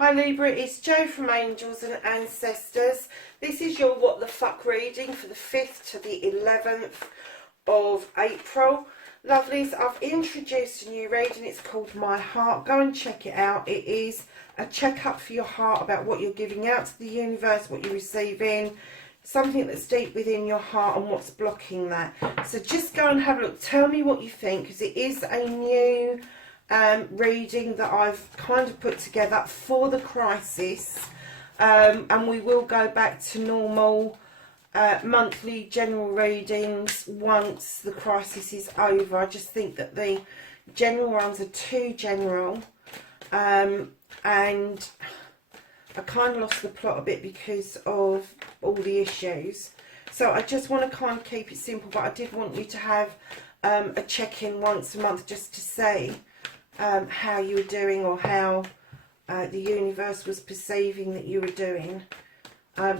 Hi Libra, it's Jo from Angels and Ancestors. This is your What the Fuck reading for the 5th to the 11th of April. Lovelies, I've introduced a new reading. It's called My Heart. Go and check it out. It is a check-up for your heart about what you're giving out to the universe, what you're receiving, something that's deep within your heart and what's blocking that. So just go and have a look. Tell me what you think, because it is a new reading that I've kind of put together for the crisis, and we will go back to normal monthly general readings once the crisis is over. I just think that the general ones are too general, and I kind of lost the plot a bit because of all the issues. So I just want to kind of keep it simple, but I did want you to have a check-in once a month just to say how you were doing, or how the universe was perceiving that you were doing. A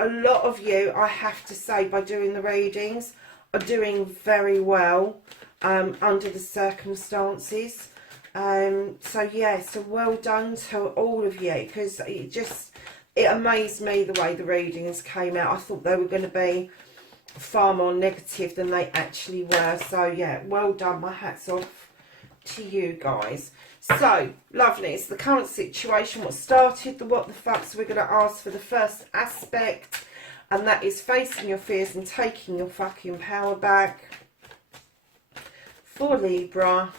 lot of you, I have to say, by doing the readings, are doing very well under the circumstances. So yeah, so well done to all of you, because it amazed me the way the readings came out. I thought they were going to be far more negative than they actually were. So yeah, well done, my hat's off to you guys. So lovely, it's the current situation, what started the what the fuck. So we're going to ask for the first aspect, and that is facing your fears and taking your fucking power back for Libra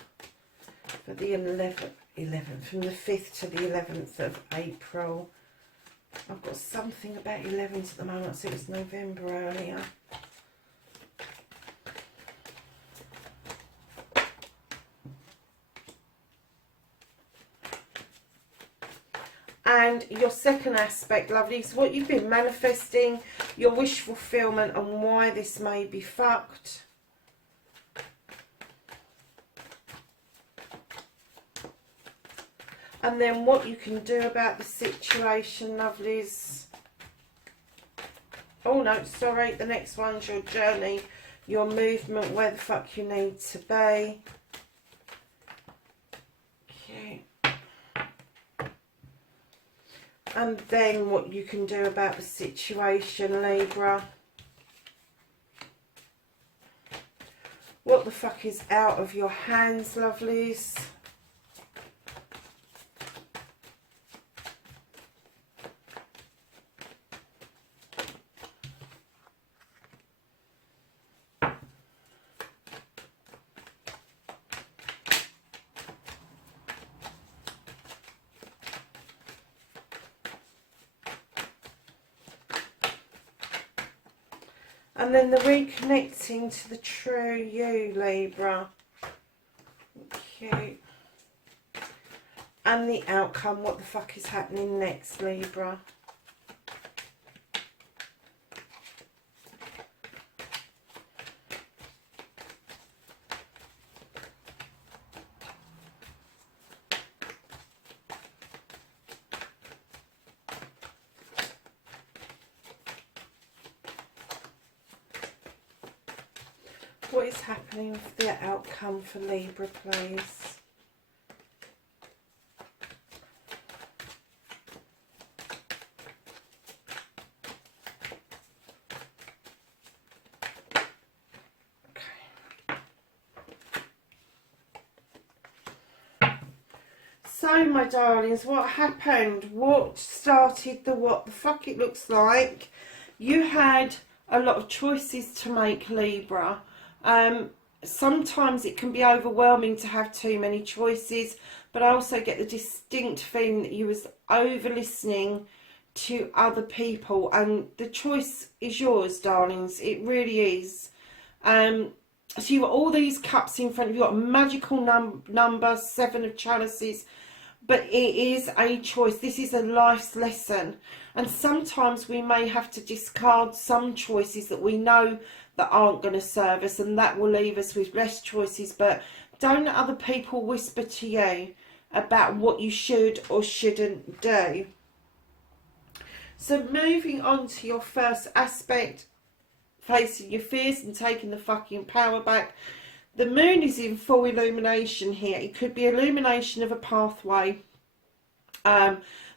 for the 11th, from the 5th to the 11th of April. I've got something about 11th at the moment, so it was November earlier. And your second aspect, lovely, is what you've been manifesting, your wish fulfillment, and why this may be fucked. And then what you can do about the situation, lovelies. Oh no, sorry, the next one's your journey, your movement, where the fuck you need to be. Okay. And then what you can do about the situation, Libra. What the fuck is out of your hands, lovelies. And then the reconnecting to the true you, Libra. Okay. And the outcome, what the fuck is happening next, Libra. What is happening with the outcome for Libra, please? Okay. So, my darlings, what happened? What started the what the fuck? It looks like you had a lot of choices to make, Libra. Sometimes it can be overwhelming to have too many choices, but I also get the distinct feeling that you was over listening to other people, and the choice is yours, darlings. It really is. So you've got all these cups in front of you. You've got a magical number, 7 of chalices, but it is a choice. This is a life's lesson, and sometimes we may have to discard some choices that we know that aren't going to serve us, and that will leave us with less choices. But don't let other people whisper to you about what you should or shouldn't do. So moving on to your first aspect, facing your fears and taking the fucking power back. The moon is in full illumination here. It could be illumination of a pathway.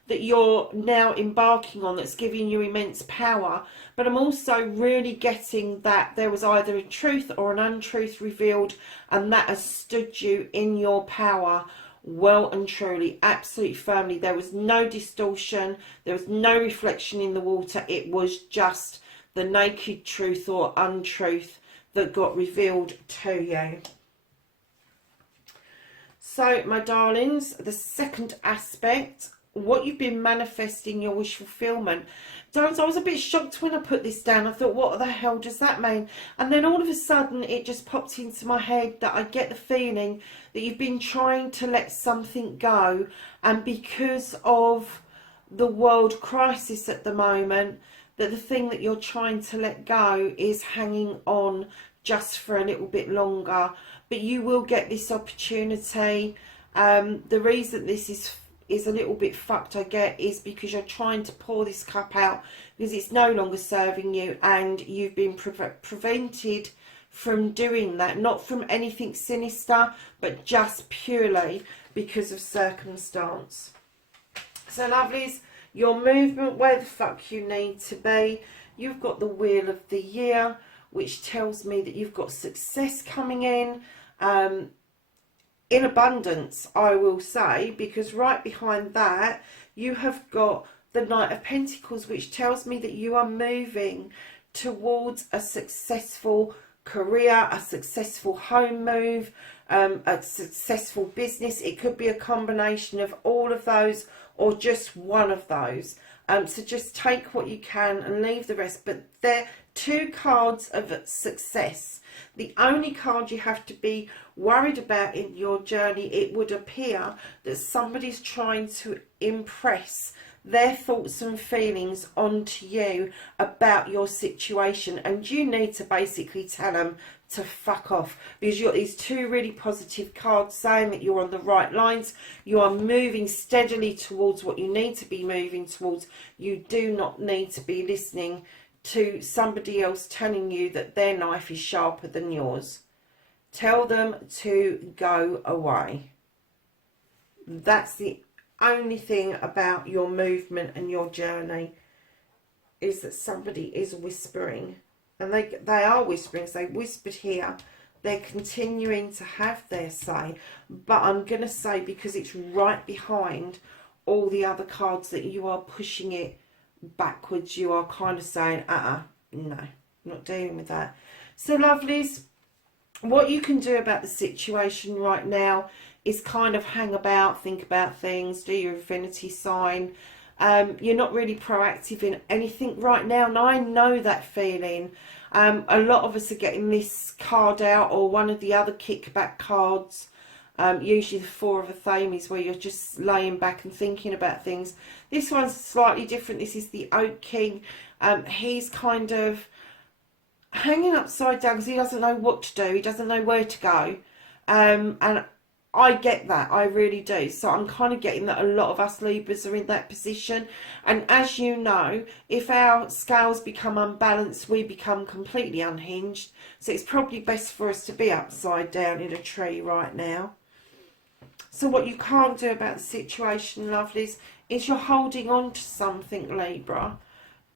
that you're now embarking on that's giving you immense power. But I'm also really getting that there was either a truth or an untruth revealed, and that has stood you in your power well and truly, absolutely firmly. There was no distortion, there was no reflection in the water. It was just the naked truth or untruth that got revealed to you. So, my darlings, the second aspect, what you've been manifesting, your wish fulfillment. Darlings, I was a bit shocked when I put this down. I thought, what the hell does that mean? And then all of a sudden, it just popped into my head that I get the feeling that you've been trying to let something go. And because of the world crisis at the moment, that the thing that you're trying to let go is hanging on just for a little bit longer. But you will get this opportunity. The reason this is a little bit fucked, I get, is because you're trying to pour this cup out because it's no longer serving you, and you've been prevented from doing that. Not from anything sinister, but just purely because of circumstance. So, lovelies, your movement, where the fuck you need to be. You've got the Wheel of the Year, which tells me that you've got success coming in abundance, I will say, because right behind that you have got the Knight of Pentacles, which tells me that you are moving towards a successful career, a successful home move, a successful business. It could be a combination of all of those or just one of those. So just take what you can and leave the rest. But they're two cards of success. The only card you have to be worried about in your journey, it would appear that somebody's trying to impress their thoughts and feelings onto you about your situation, and you need to basically tell them to fuck off, because you've got these two really positive cards saying that you're on the right lines. You are moving steadily towards what you need to be moving towards. You do not need to be listening to somebody else telling you that their knife is sharper than yours. Tell them to go away. That's the only thing about your movement and your journey, is that somebody is whispering. And they are whispering. So they whispered here. They're continuing to have their say. But I'm going to say, because it's right behind all the other cards, that you are pushing it backwards. You are kind of saying, no, I'm not dealing with that. So, lovelies, what you can do about the situation right now is kind of hang about, think about things, do your infinity sign. You're not really proactive in anything right now, and I know that feeling. A lot of us are getting this card out, or one of the other kickback cards, usually the Four of Athames, where you're just laying back and thinking about things. This one's slightly different. This is the Oak King. He's kind of hanging upside down because he doesn't know what to do. He doesn't know where to go. And I get that, I really do. So I'm kind of getting that a lot of us Libras are in that position. And as you know, if our scales become unbalanced, we become completely unhinged. So it's probably best for us to be upside down in a tree right now. So what you can't do about the situation, lovelies, is you're holding on to something, Libra.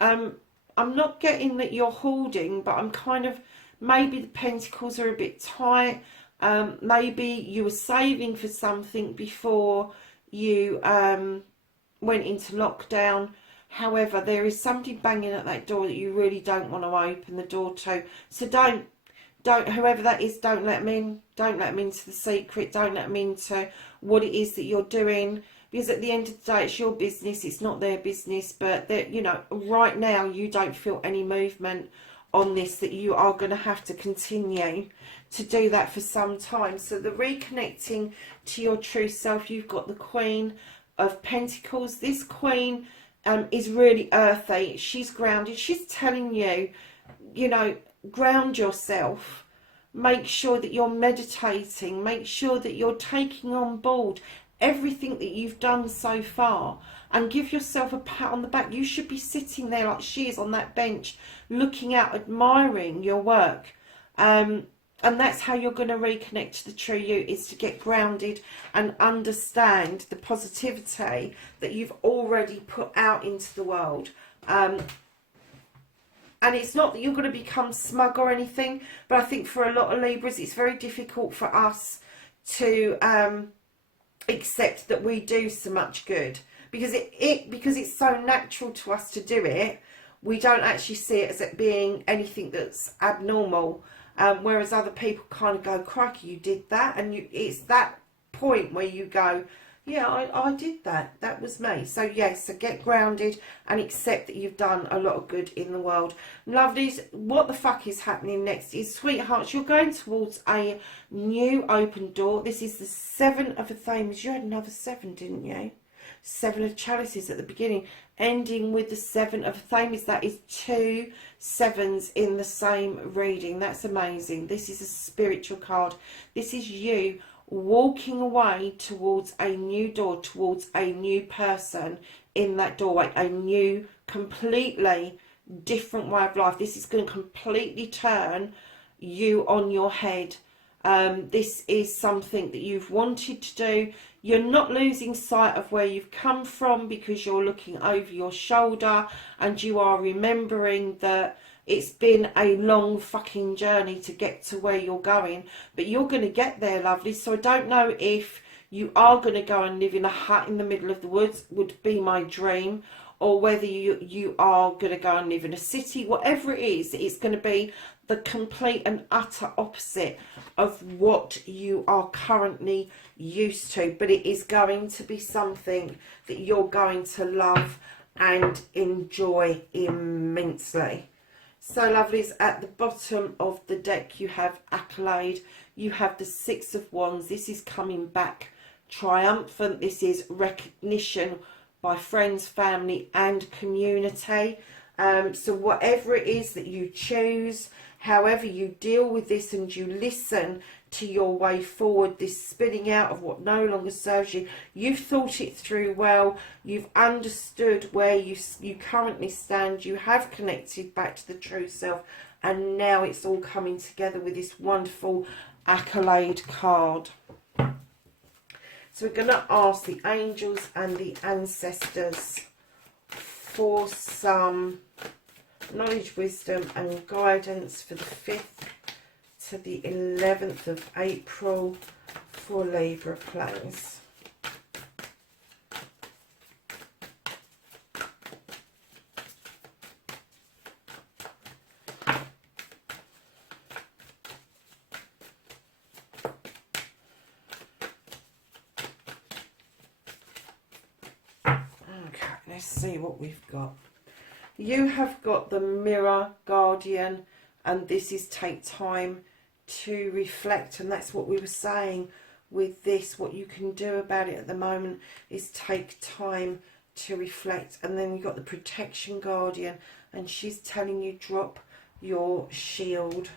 I'm not getting that you're holding, but I'm kind of, maybe the pentacles are a bit tight. Maybe you were saving for something before you went into lockdown. However, there is somebody banging at that door that you really don't want to open the door to. So don't, whoever that is, don't let them in. Don't let them into the secret. Don't let them into what it is that you're doing. Because at the end of the day, it's your business. It's not their business. But, you know, right now, you don't feel any movement on this, that you are going to have to continue to do that for some time. So the reconnecting to your true self, you've got the Queen of Pentacles. This Queen is really earthy. She's grounded. She's telling you, you know, ground yourself. Make sure that you're meditating. Make sure that you're taking on board everything that you've done so far, and give yourself a pat on the back. You should be sitting there like she is on that bench, looking out, admiring your work. And that's how you're going to reconnect to the true you, is to get grounded and understand the positivity that you've already put out into the world. And it's not that you're going to become smug or anything, but I think for a lot of Libras, it's very difficult for us to accept that we do so much good. Because because it's so natural to us to do it, we don't actually see it as it being anything that's abnormal. Whereas other people kind of go, crikey, you did that. And it's that point where you go, yeah, I did that. That was me. So, yes, so get grounded and accept that you've done a lot of good in the world. Lovelies, what the fuck is happening next is, sweethearts, you're going towards a new open door. This is the 7 of Thames. You had another 7, didn't you? 7 of Chalices at the beginning, ending with the 7 of Thames. That is 2 7s in the same reading. That's amazing. This is a spiritual card. This is you walking away towards a new door, towards a new person in that doorway, a new, completely different way of life. This is going to completely turn you on your head. This is something that you've wanted to do. You're not losing sight of where you've come from, because you're looking over your shoulder and you are remembering that it's been a long fucking journey to get to where you're going. But you're going to get there, lovely. So I don't know if you are going to go and live in a hut in the middle of the woods, would be my dream, or whether you are going to go and live in a city. Whatever it is, it's going to be the complete and utter opposite of what you are currently used to. But it is going to be something that you're going to love and enjoy immensely. So, lovelies, at the bottom of the deck you have Accolade. You have the 6 of Wands. This is coming back triumphant. This is recognition by friends, family and community. So whatever it is that you choose, however you deal with this and you listen to your way forward, this spinning out of what no longer serves you, you've thought it through well, you've understood where you currently stand, you have connected back to the true self, and now it's all coming together with this wonderful Accolade card. So we're going to ask the angels and the ancestors for some knowledge, wisdom and guidance for the 5th to the 11th of April for Libra, please. Let's see what we've got. You have got the Mirror Guardian, and this is take time to reflect, and that's what we were saying with this. What you can do about it at the moment is take time to reflect. And then you've got the Protection Guardian, and she's telling you drop your shield.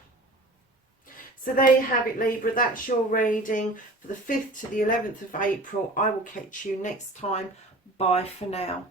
So there you have it, Libra. That's your reading for the 5th to the 11th of April. I will catch you next time. Bye for now.